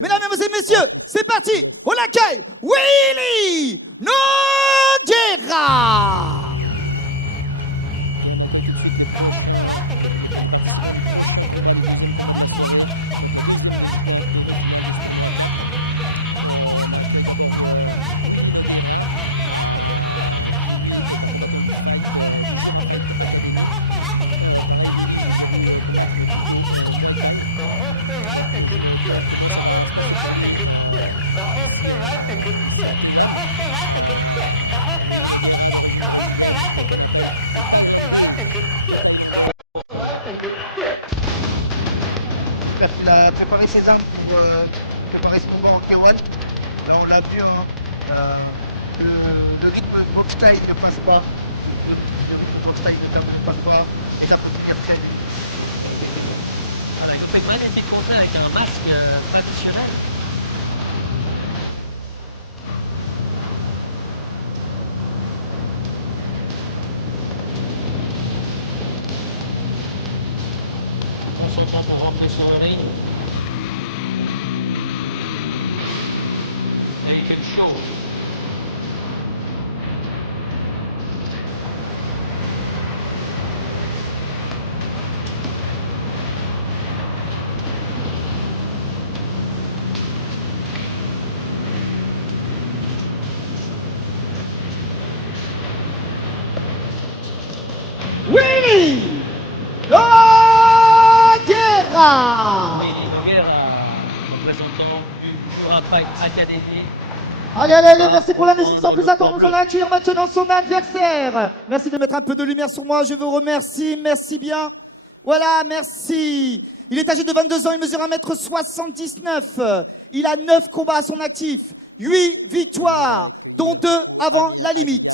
Mesdames et messieurs, c'est parti. Yes. On accueille Willy Nogueira. Et on accueille tout de suite les participants du prochain combat, du deuxième combat de la soirée. Donc la deuxième demi-finale de ce tournoi à 4. On accueille d'abord Willy Nogueira, qui lui est un combattant du Jura Fight Academy. Pareil, Willy, je l'ai déjà vu combattre, mais plutôt en Muay Thai. Donc je me demande comment ça va se passer pour lui ici en K1. Willy Nogueira d'origine brésilienne, mais qu'on appelle le Thaïlandais. J'espère qu'il a préparé ses armes pour préparer ce combat en K1. Là on l'a vu, hein, le rythme box style ne passe pas. Le rythme box style ne passe pas et ça peut finir très vite. Voilà, il nous fait une magnifique contrée avec un masque traditionnel. On s'entend pour rentrer sur le ring. Et il fait le show. Willy Nogueira, représentant du Jura Fight Academy. Allez, merci pour la réussite. Sans plus attendre, nous allons accueillir maintenant son adversaire. Merci de mettre un peu de lumière sur moi, je vous remercie, merci bien. Voilà, merci. Il est âgé de 22 ans, il mesure 1m79. Il a 9 combats à son actif. 8 victoires, dont 2 avant la limite.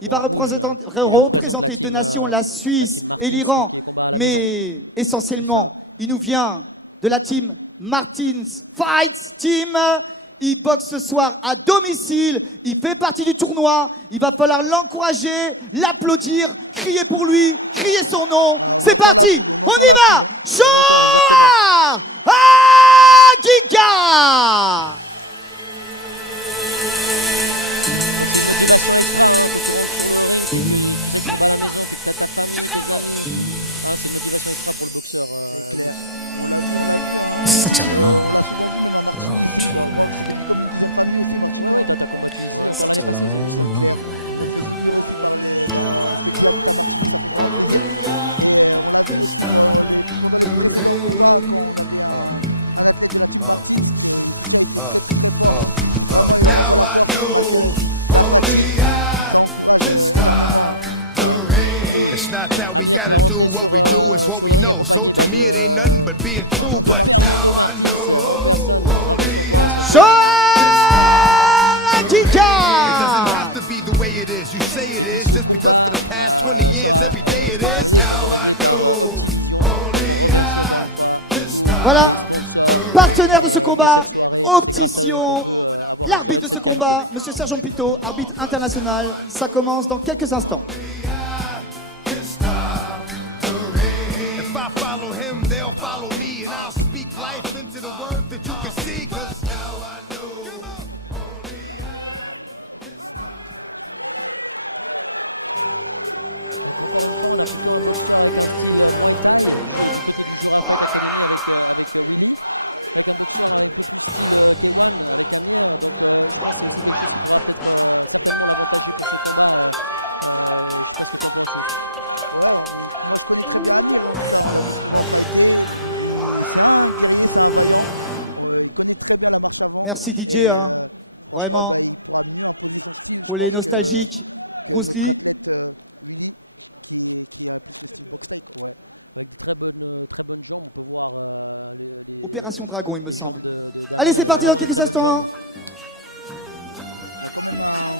Il va représenter les deux nations, la Suisse et l'Iran. Mais essentiellement, il nous vient de la team Martins Fight Team. Il boxe ce soir à domicile. Il fait partie du tournoi. Il va falloir l'encourager, l'applaudir, crier pour lui, crier son nom. C'est parti, on y va. Exactement. C'est une motivation extra hein, quand tu rentres sur le ring, puis que tu sais que tu combats à la maison, puis que tu as ta famille, tes amis. Hein, c'est une motivation extra pour le boxeur. C'est clair. On l'a vu. Hein. On l'a souvent vu même à Martigny ici. Bon, moi, c'est devenu comme une deuxième famille aussi, Martigny. Ouais, t'as combattu ici encore l'année passée, c'est juste. C'est clair. Je me fais soutenir aussi par ceux qui habitent à Martigny, ça fait vraiment plaisir. Et on l'a vu aussi pendant les précédents combats, quand on avait un athlète de la team Martins, que le était très fort. Hein. Vraiment, il leur envoie la force malgré la fatigue. Ça encourage énormément. Cool. Amir qui va rentrer sur le ring accompagné de Fernando Martins en personne, qui sera dans son coin. Et puis ce combat sera sponsorisé par Optivision. Donc on remercie encore une fois tous les sponsors partenaires de ce combat de cette soirée. C'est grâce à eux qu'on peut avoir une soirée de cette qualité. Monsieur Sergent Pito, arbitre international, ça commence dans quelques instants. Donc encore une fois, on a plutôt un boxeur avec un style Muay Thai du côté du Jura Fight Academy avec Willy, avec un boxeur avec un peu plus style K1 avec Amir. Donc je pense que c'est aussi quelque chose qui pourra peut-être certainement l'avantager pour ce combat. Je sais pas ce que tu en penses. Ouais, moi je connais très bien Amir, en tout cas on l'a vu souvent fighter. C'est un guerrier, c'est un vaillant. Il connaît très bien la marche avant. Merci Didier. Franchement, il pourra mieux imposer son style. Pour les nostalgiques. Que notre athlète Willy, qui a plus le style box style. Ouais. Avec des très bonnes jambes, on peut voir les Opération Dragon, il me semble. jambes de Allez, c'est parti dans quelques instants. Il a quand même un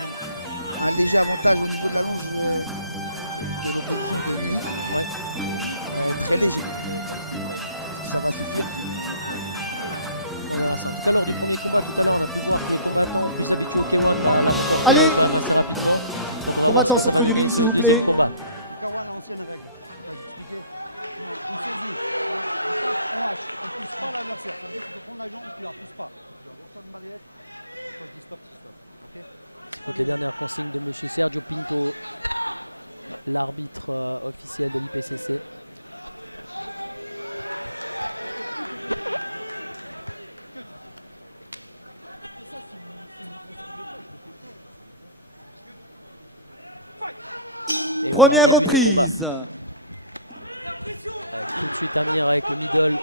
léger avantage au niveau de la longe de l'opposition de Willy. Ouais. Très léger. Est-ce que ça va suffire? On verra ça. En tout cas, lors du premier combat tout à l'heure, on a pu voir que le combattant plus habitué au K1 l'a remporté quand même assez rapidement. Donc on va voir ce que ça va donner ce deuxième combat. Le K1, l'ancienne règle. Je vais pas expliquer. Une saisie. hache, on ne pousse pas l'adversaire. Ça veut dire qu'il faut prendre la jambe, tu la pousses pas. Tu vas faire une balayette. Quand je dis stop, c'est stop. Ok. C'est les dernières consignes de M. Sergio Pinto, l'arbitre officiel de l'IPCC. Et on a un Première début de combat. reprise. Tout de suite Amir avec le middle,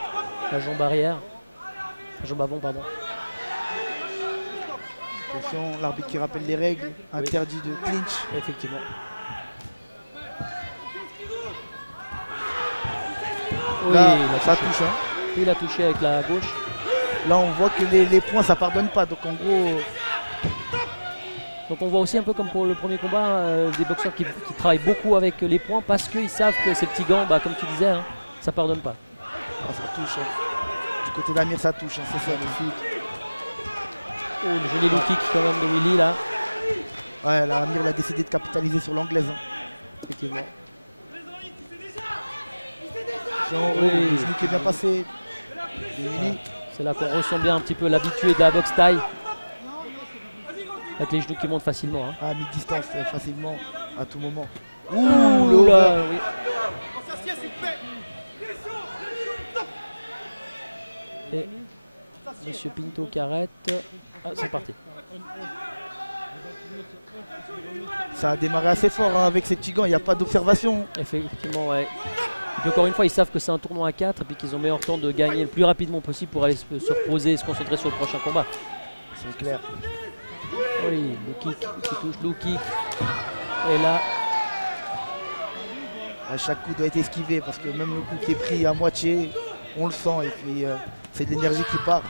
la jambe arrière. La jambe avant, pardon. Attention, l'arbitre qui rappelle les règles, interdit de clinch. Effectivement. Oui, Là, il a ça touché. touche. Hein. Il a touché avec la gauche. Là, on voit que les points, ça pardonne pas. Donc en gros, Donc on voit aussi un peu comme pour le premier combat, des boxeurs qui travaillent beaucoup avec les points parce qu'ils savent que ces petits gants, bah, comme tu disais, hein, ça pardonne pas. ça touche. Hein. Du côté d'Amir, ça touche. Hein. C'est ça, Oh, le joli low kick quand même de Willy là. Ouais, là, Amir il a décidé de capitaliser sur l'anglaise. Hein. Effectivement. Oui. Le genou qui est bien passé. De Willy. C'est là qu'on ressent bien un petit peu l'habitué de la boxe taille. Avec les genoux qui montent facilement. Hein. À mi-distance, facilement, à tout moment. Ouh, le over. là, oui. Et Monsieur Pinto qui arrête. Ah, c'est parti. Ça a démarré assez fort hein, avec ces petits gants, il n'y a pas d'observation. Effectivement, ouais. Et puis encore une fois, ils savent que c'est un tournoi à 4 et puis qu'ils ont meilleur temps de gagner le plus rapidement possible pour aller se reposer et se concentrer sur le prochain combat. C'est clair. Oui, le kick qui touche, low kick. Et là, À chaque coup doit être esquivé parce que même le coup qui est pris à moitié, on le sent et puis c'est de l'énergie qui part.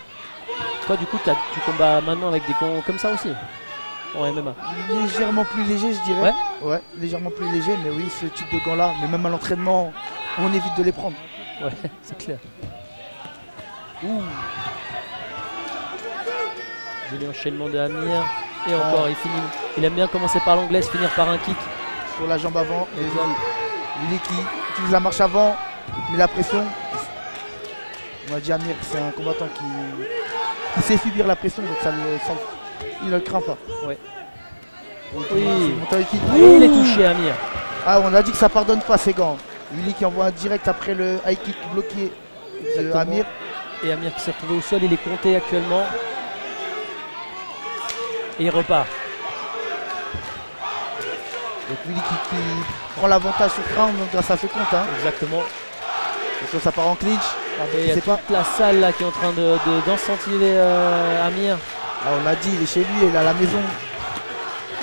toi du coup, tu combats maintenant avec des gants comme ça aussi en MMA. Légèrement plus léger, je dirais. Ouais, légèrement plus léger, mais oui, ce type de gants-là, mais même à l'entraînement, on évite de les prendre. Ouais, c'est clair. Ouh. Joli enchaînement de Amir. Et encore, il finit. Il aime bien commencer par l'anglaise, finir par un kick. Sur la jambe avant, et Willy qui utilise la marche avant, met la pression. On a dit Amir que c'est un combattant qui sait subir la pression, donc il ne le craint pas. Ouais. Oui. Et il est touché, Amir. Ah, on a dit que ça pardonne pas ces gants. Willy qui envoie un direct après le high kick bloqué de Amir. Et Amir qui s'est retrouvé au sol, il est compté actuellement. Et il repart. Donc Willy qui prend l'avantage sur round grâce à ce compte. Hein. Exactement. Et ça part en clinch. Et il y a toute la salle là qui est en train d'incentiver Amir. Ah, on l'a dit, il est chez lui, il est à la maison.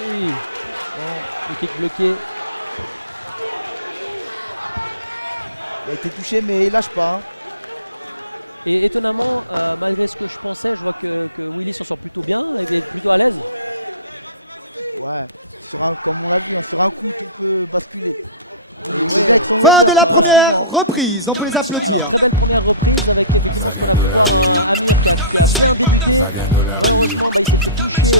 Oui. Bon, le kick bloqué. Il a été touché mais il lâche pas. Hein. Et étonnamment, malgré ce que je pensais, je vois que Willy s'en sort plutôt bien, il est plutôt à l'aise. Ouais, comme on l'a vu, hein, sur un coup tout peut basculer. Fin de la première reprise, on peut les applaudir. Alors très belle première reprise avec effectivement ce qu'on a pu voir un Amir qui a bien débuté. Malheureusement il s'est fait toucher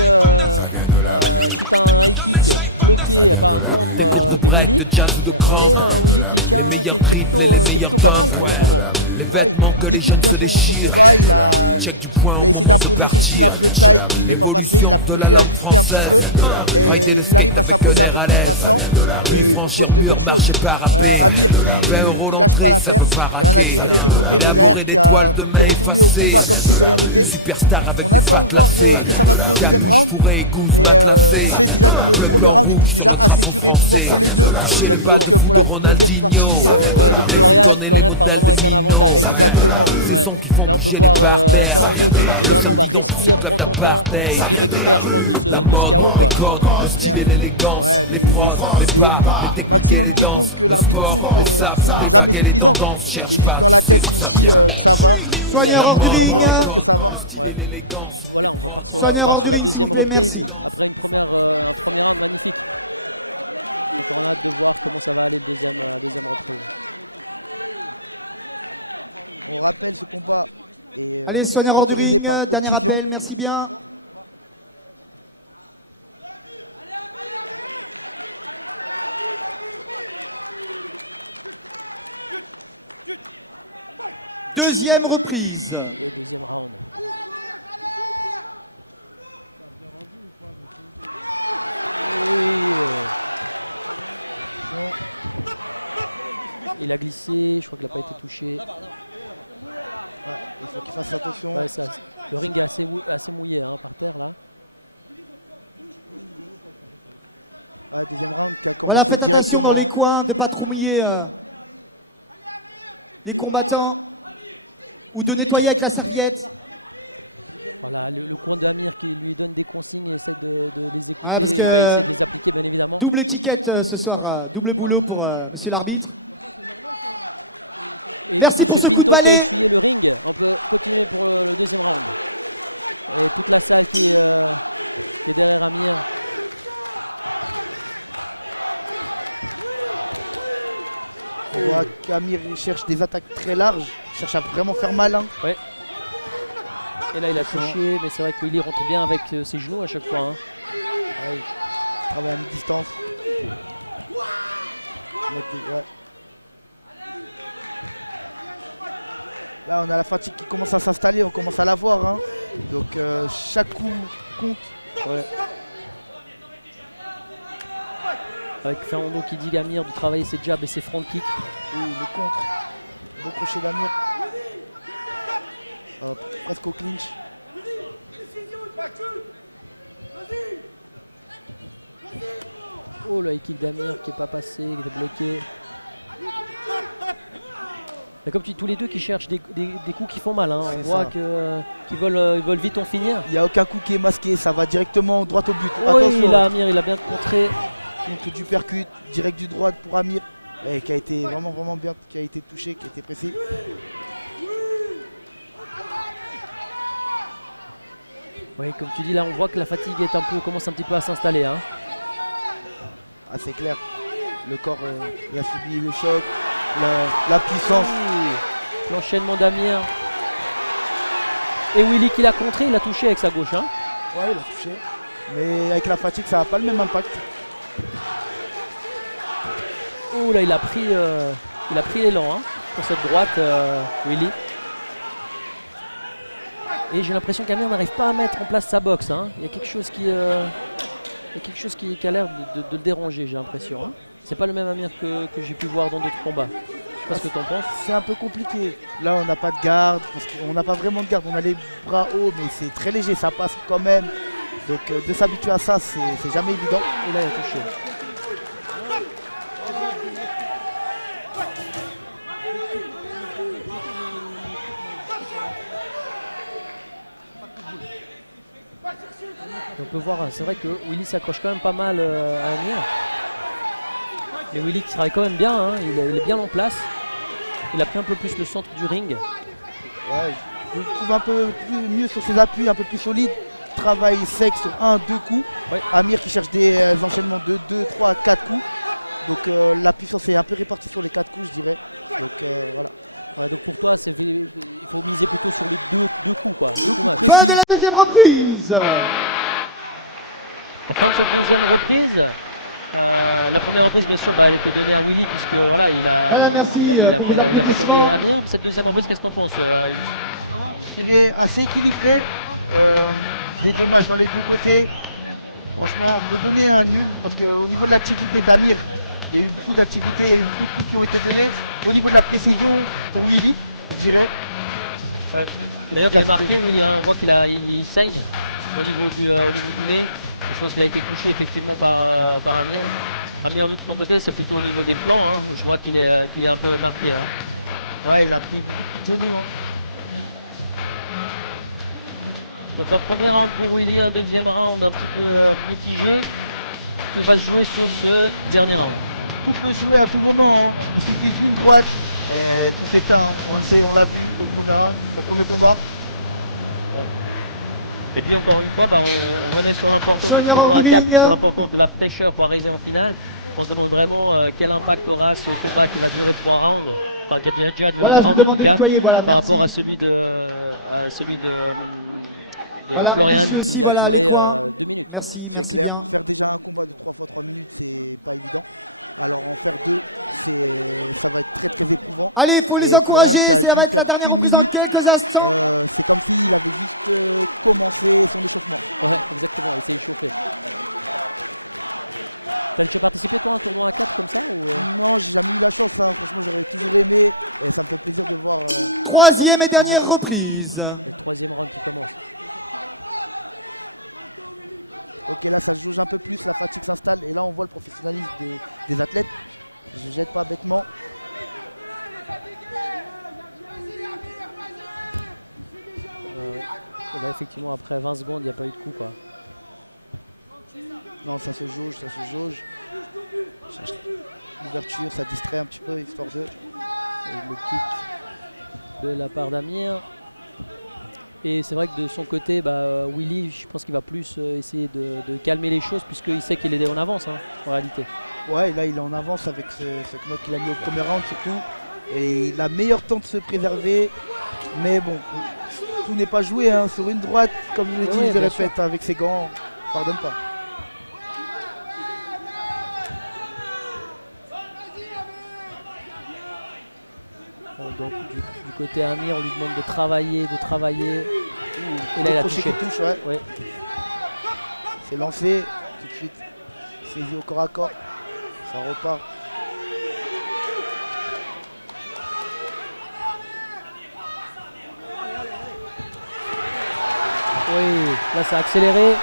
suite à un high kick bloqué par un contre de Willy. Et Willy qui est plutôt pas mal pour le moment. Ouais, il débute bien son combat, il a essayé d'imposer son style un peu de taille qui n'est pas passé, il a pu réajuster un petit peu et il arrive à s'imposer un peu plus maintenant et il propose de belles choses. Amir qui lâche pas l'affaire, il y en a dire, il a été compté mais derrière qui est retourné au combat comme si de rien n'était. On attend de voir ce que ça va donner au deuxième round, mais on sait déjà que le premier round est déjà assez dur et éprouvant pour les deux. Donc pour la deuxième partie, Florian part vraiment avec un avantage. Exactement. Ouais. Là on peut voir Fernando qui lui dit vraiment respire, prends ton temps, qui récupère je pense de ce chaos quoi. Ouais, les maximum 10 comptes que l'arbitre compte sont jamais suffisants. C'est juste dans la tête qu'on se dit que ça va. Soyez hors du On ring. fait en sorte que ça va. Ouais. Voilà, on repart sur la deuxième reprise après un premier round magnifique. Donc on a hâte de voir comment ça va aller la deuxième reprise. On rappelle ce combat est Allez, Sonia hors du autorisé ring, par dernier Optivion. appel, merci bien. Deuxième reprise. Et deuxième round. Il a glissé, je crois qu'il n'a pas été touché. Ouais, il faut qu'il fasse attention. Ouais, le ring est assez mouillé hein, par terre là. Ouais, deuxième round qui a Voilà, commencé faites attention dans directement. les coins, de ne pas trop mouiller les combattants. Ou de nettoyer avec la serviette. Voilà, le coin de Amir qui lui donne des consignes et essaie de les écouter. Ah, parce que, il va essayer de les appliquer bien évidemment. Double étiquette ce soir, double boulot pour monsieur l'arbitre. Et Merci pour M. ce coup de Pinto qui a balai. essuyé le ring. On peut continuer pour le deuxième round. Et toute la salle qui est derrière Amir. On voit qu'Amir cherche des attaques très larges, il cherche à vraiment faire malin. Ouais. Et là il a touché, mais c'est vrai que Willy rentre bien avec ses genoux à chaque fois. Hein. Ouais, il travaille à mi-distance. Ouais. Là on a la fatigue qui commence à s'installer, on commence à la voir. Hein. Donc chaque coup compte. Ouais. Avec Fernando qui dit d'Amir de travailler ses jabs et ses front kicks. Oui, le contre. Beau crochet d'Amir. Presque au clinch. Oh le high kick d'Amir qui n'est pas passé, qui est bloqué. Mais comme tu dis, tous les deux qui cherchent des coups qui font mal. Hein. On voit qu'ils veulent vite en finir. Il n'y a aucun coup qui est masqué, ça va directement droit au but. Oui, Attention. là Amir il a bien contré. Contre du percute, direct du droit pour Amir. Et qui a été vraiment bien, qui a été touché, qui a été pressé. Oui, comme tu dis là, on voit que la fatigue commence un petit peu à s'installer. Hein. Ah, c'est clair. Le corps il a subi le choc, la puissance. L'enchaînement d'Amir. Et Willy qui l'a contré, il a touché avec sa gauche. Hein. Ouais, il a touché. Mais avec la fatigue, ça n'a pas le même impact. Oh là, il a pris l'élan hein, pour cette droite, Willy. Et j'ai l'impression qu'Amir n'arrive pas à mettre en place sa boxe. Hein. Il y a quelque chose qui a l'air de le déranger, j'ai l'impression. Hein. C'est pas le même Amir que j'ai pu voir dans d'autres combats. Je sais pas ce que tu en penses. C'est un peu compliqué. Là, on n'a pas de garde, parce qu'on n'a pas vraiment de garde. On a les bras hauts, mais c'est très léger, ça passe quand même. Donc de s'habituer à ça, c'est jamais évident. Et là, il a touché. On peut voir, c'est vrai que Willy s'accroche quand même pas mal à Amir. Mais Willy qui travaille quand même bien, hein, il est bien en place. Il a pris un peu plus le centre du ring. Ouais, je le trouve un peu mieux sur ses appuis, un peu plus solide. Travail sec sur 1-2 coups. Ouais. Amir qui cherche des enchaînements de 2, 3, 4 coups. Donc la puissance est un peu répartie sur les 4 coups, je dirais. Donc voilà. Ouais, donc pour toi, il faut miser plutôt sur les deux coups. Quoi. Deux coups max. Fin de la deuxième reprise. Enfin, cette deuxième reprise, la première reprise, bien sûr, elle était donnée à Willy, puisque voilà, il a merci, fait pour vos applaudissements. tomber Amir. Cette deuxième reprise, qu'est-ce que t'en penses Je dirais assez équilibré. Des dommages dans les deux côtés. Franchement, on peut donner un nul parce qu'au niveau de l'activité d'Amir, il y a eu beaucoup d'activités, il y a eu beaucoup de coups qui ont été donnés. Au niveau de la précision, pour Willy, je dirais. D'ailleurs, tu as marqué, Willy, hein, on voit qu'il saigne au niveau du nez. Je pense qu'il a été touché effectivement par Amir. Amir, de son côté, c'est plutôt au niveau des flancs. Hein. Je vois qu'il est un peu marqué. Hein. Ouais, il a pris beaucoup de genoux. Donc un premier round pour Willy, un deuxième round un petit peu mitigé, qui va se jouer sur ce dernier round. Tout peut jouer à tout moment. Hein. Il suffit d'une droite, et tout s'éteint. On le sait, on l'a vu au premier round, le premier combat. Et puis encore une fois, on revenait sur l'importance Sur le numéro du 4, l'importance de la fraîcheur pour arriver en finale. On se demande vraiment quel impact aura ce combat qui va durer 3 rounds, enfin qui a déjà duré Voilà, 3 je vous rounds en demande tout de cas, nettoyer, voilà, par merci. rapport à celui de Voilà, Florian monsieur aussi, qui a voilà, duré les coins. 2 minutes. Merci, C'est merci clair, bien. faire déjà un combat de 3 fois 3 minutes, c'est pas évident. Alors en faire 2, ça va être très très éprouvant. Allez, il faut les Et encourager, Florian qui a ça va dû être la faire dernière une reprise dans minute. quelques instants. C'est comme s'il avait juste commencé son échauffement. Ouais, exactement, il s'est échauffé. T'as déjà participé toi à un tournoi à 4 comme ça ou Non, j'ai jamais eu la chance, hein. Franchement j'aurais toujours aimé et ça me fait plaisir de voir. Troisième et dernière reprise. le troisième round qui commence? Ok, là ça se jauge un peu plus, la fatigue s'installe et là on voit le professionnalisme des athlètes. Je jette pas bêtement. Là, effectivement, après 20 secondes, il n'y a pas eu de coup quoi. Non, ça se jauge, ça se jauge. Cherche l'ouverture, ça distrait un petit peu histoire de. Et le kick de la part d'Amir. Et c'est vrai que de son côté, Willy, je pense qu'il va plus essayer de calmer les choses puisqu'il sait qu'il est en avance hein, en réalité. Ouais, là il est en avance avec ce knock qu'il a mis au premier round surtout. Et il a meilleur temps de se préserver. Mais bon, tout n'est pas joué hein. Sur une droite, comme je l'ai dit, Ouais, je le bien répète, avec ses gants, pardonne pas. Bon, donc du côté Amir, on lui demande de travailler. Ouh, et là il a Crochet touché. qui touche, ouais. Ouais. C'est lancé, tout de suite saisi au corps à corps. Ça repart. Oui, là ça a accéléré,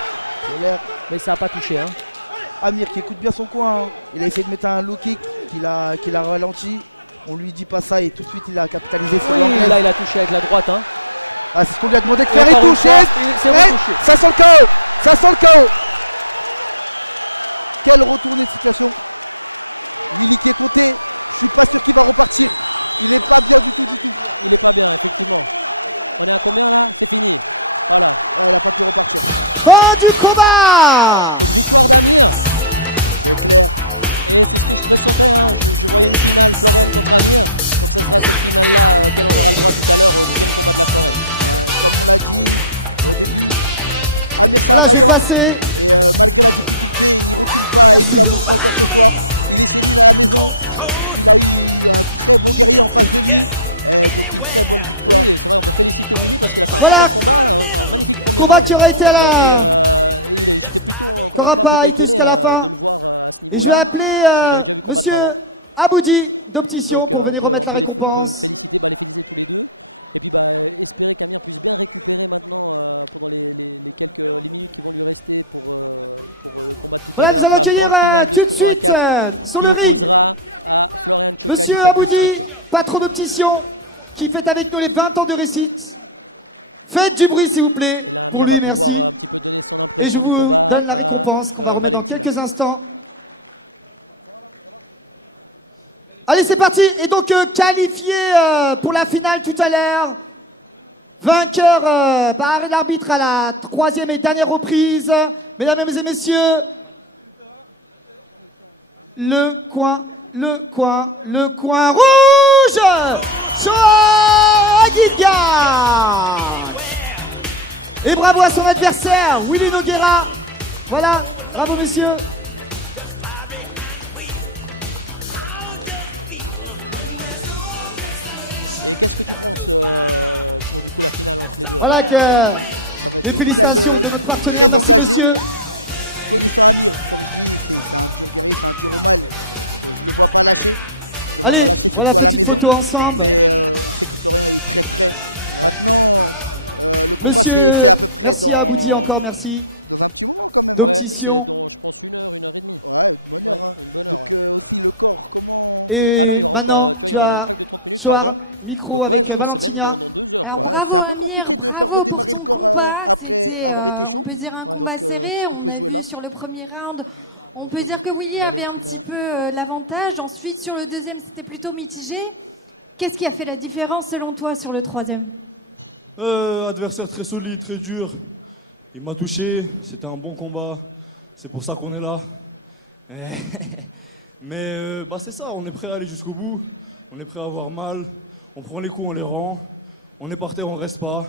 C'est l'air. mais ça n'a pas touché. Hein. Amir qui écoute bien son coin. Hein. Il a essayé de mettre un low kick qu'il a ralenti. On lui dit pas ça et tout de suite il a capitalisé sur Oui, l'anglais. là il a touché avec la droite. Hein. Ah, c'est ce qu'on lui a demandé de Et faire. Il encore une touche. fois, Et c'est retouché. ça sent le KO. Ça sent le KO. Quel retourné de situation. Willy qui est compté. Je suis pas sûr qu'il va repartir. Il est pas bien du tout. Il est pas bien, effectivement. On est à combien là? C'est fini. Voilà. Ouais, il a pas pu repartir. Fin du combat. Donc victoire d'Amir. C'est clair. Et c'est ce que je pressentais. Hein. Je voyais une finale Florian contre Amir. Donc ça sera cette finale-là auquel on aura le droit tout à l'heure au 10e combat de la soirée. Ouais, comme on l'a dit au début, Amir c'est un Là, c'est vaillant. passé. Et malgré la difficulté, il recule pas et il nous l'a montré encore ce soir. Il est chez lui à la maison. Il a eu un très beau guerrier en face de lui. Et donc une très bonne victoire. Oui, c'est vrai, on peut féliciter Willy parce qu'il a fait un Voilà. super combat, un magnifique premier Combat round. qui aurait été à la. J'étais plutôt, encore une Combat fois, plutôt étonné jusqu'à la fin. de le voir à ce Et je vais niveau-là. appeler J'avais déjà vu combattre monsieur avant. Aboudi d'Optition Donc pour on venir peut, remettre on la peut on peut récompense. féliciter tous les deux. Et puis espérer qu'Amir puisse bien récupérer maintenant pendant les minutes qui vont lui rester pour le combat de tout à Voilà, l'heure, nous pour allons la accueillir grande finale de tout ce de tournoi suite 4 son qui ami, l'opposera à Florian Choka du Monsieur FAT Aboudi, District. patron d'Optition, qui fête avec nous les 20 ans de réussite. Faites du bruit s'il vous plaît. Et là pour Amir va lui, pouvoir merci. un petit peu donner son Et je impression du vous combat donne la à récompense. On va revenir dans Valentina. quelques instants. Allez, c'est parti. Et donc qualifié pour la finale tout à l'heure. Vainqueur par l'arbitre à la troisième et dernière reprise. Mesdames et messieurs, le coin rouge, Joe Et bravo à son adversaire, Willy Noguera. Voilà, bravo messieurs. Et qu'est-ce que tu penses pour du coup la finale entre les deux? Voilà que Ça va être les une félicitations finale, de notre partenaire. très Merci, engagée. monsieur. Connaissant Amir, comme je dis, c'est un dur guerrier, c'est un dur au mal. Je le vois pas lâcher. Je le vois Allez, pas lâcher, surtout voilà, à la petite maison. photo ensemble. Mais on sait que Florian est très prêt. Maintenant, le combat Monsieur, c'est à peu près merci à Abouti encore, merci. dans un petit moment quand même. Donc, Ouais, Compétition. c'est dans je pense 1 heure, 1 heure et demie. Ouais, une bonne heure. Ouais, hein. une bonne heure. Donc ouais. aussi le corps, comment. Et Ah non, il y aura maintenant, encore, tu vois, il y aura tu un as track de 30 minutes, sur un pardon. micro Donc ouais, avec je pense que c'est même Valentina. dans 2 heures. Quoi. Ouais, c'est un peu compliqué de faire redémarrer le corps après avoir été chaud. On peut dire un Ouais. combat Donc, serré, on peut a jouer vu là. sur le premier round. On peut dire que Willy avait un Valentina. petit peu l'avantage. Ensuite, sur le deuxième, c'était plutôt mitigé. Qu'est-ce qui a fait la différence selon toi sur le troisième? Adversaire très solide, très dur. Il m'a touché, c'était un bon combat. C'est pour ça qu'on est là. Mais c'est ça, on est prêt à aller jusqu'au bout. On est prêt à avoir mal. On prend les coups, on les rend. On est par terre, on reste pas.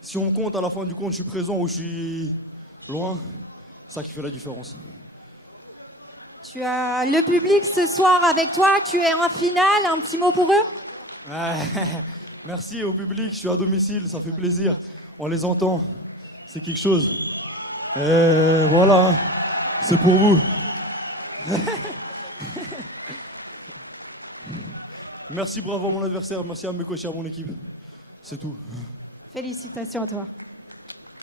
Si on compte à la fin du compte, je suis présent ou je suis loin, c'est ça qui fait la différence. Tu as le public ce soir avec toi, tu es en finale, un petit mot pour eux? Merci au public, je suis à domicile, ça fait plaisir. On les entend, c'est quelque chose. Voilà, c'est pour vous. Merci, bravo à mon adversaire, merci à mes coachs et à mon équipe. C'est tout. Félicitations à toi.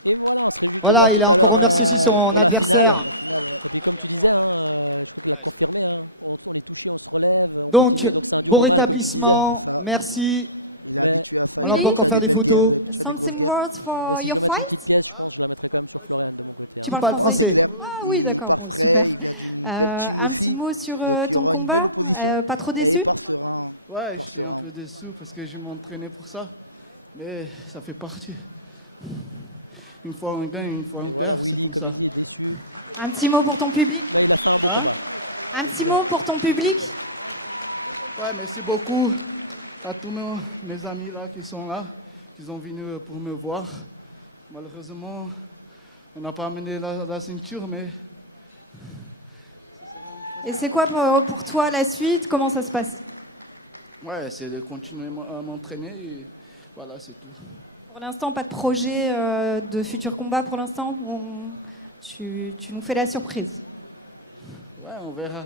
Et voilà, on se réjouit de Voilà, voir il tout a à l'heure encore remercié son pour la adversaire. finale. Finale, ouais. Et puis comme tu disais, je crois qu'il l'a confirmé, on est touché, on se relève, on Donc, continue, donc c'est un bon duo mal comme tu disais. rétablissement, C'est ça. merci. Il est Mais- habitué à ça, il On est va habitué à faire des des belles guerres, il photos. est habitué à des grosses Something guerres. words for Mais si je your dois mettre une fight? petite pièce, je pense que je la mettrais quand même sur Florian de mon côté. Tu hein. parles Oh, c'est français. clair, Ah oui, il d'accord. part frais, il vient d'une belle team Un aussi. petit mot sur, Donc il y ton aura une combat. belle opposition. Pas trop Et déçu? il part serein. Ouais, Par je suis un serein. peu déçu parce que j'ai m'entraîné pour ça. Mais ça fait partie. Une fois on gagne, une fois on Et voilà, perd, Willy, c'est comme ça. il dit, est déçu. Un petit mot pour ton public? Là, il a fait un beau combat. Un petit mot pour ton public? Ouais, merci beaucoup à tous mes amis là qui sont là, qui sont venus pour me voir. Malheureusement, on n'a pas amené la ceinture, mais Et c'est quoi pour toi la suite? Comment ça se passe? ouais, c'est de continuer à m'entraîner. Et voilà, c'est tout. Pour l'instant, pas de projet de futur combat pour l'instant. Tu nous fais la surprise. Ouais, on verra.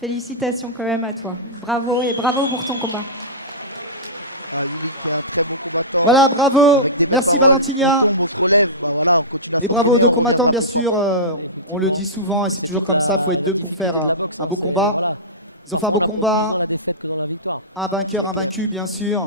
Félicitations quand même à toi. Bravo et bravo pour ton combat. Ah, Willy qui est un très bon combattant. Voilà, bravo. Avec des belles Merci, paroles, Valentina. on tombe, on se relève, bah voilà, on continue à Et bravo s'entraîner, aux on deux reviendra combattants, plus bien fort. sûr. On le Effectivement. dit souvent, et C'est c'est toute toujours comme ça, faut la être deux pour difficulté faire de la boxe. un hein, beau c'est- combat. voilà. Ils ont fait Parfois, un on beau apprend combat. plus dans la défaite que dans la victoire. Un vainqueur, C'est un clair. vaincu, bien sûr.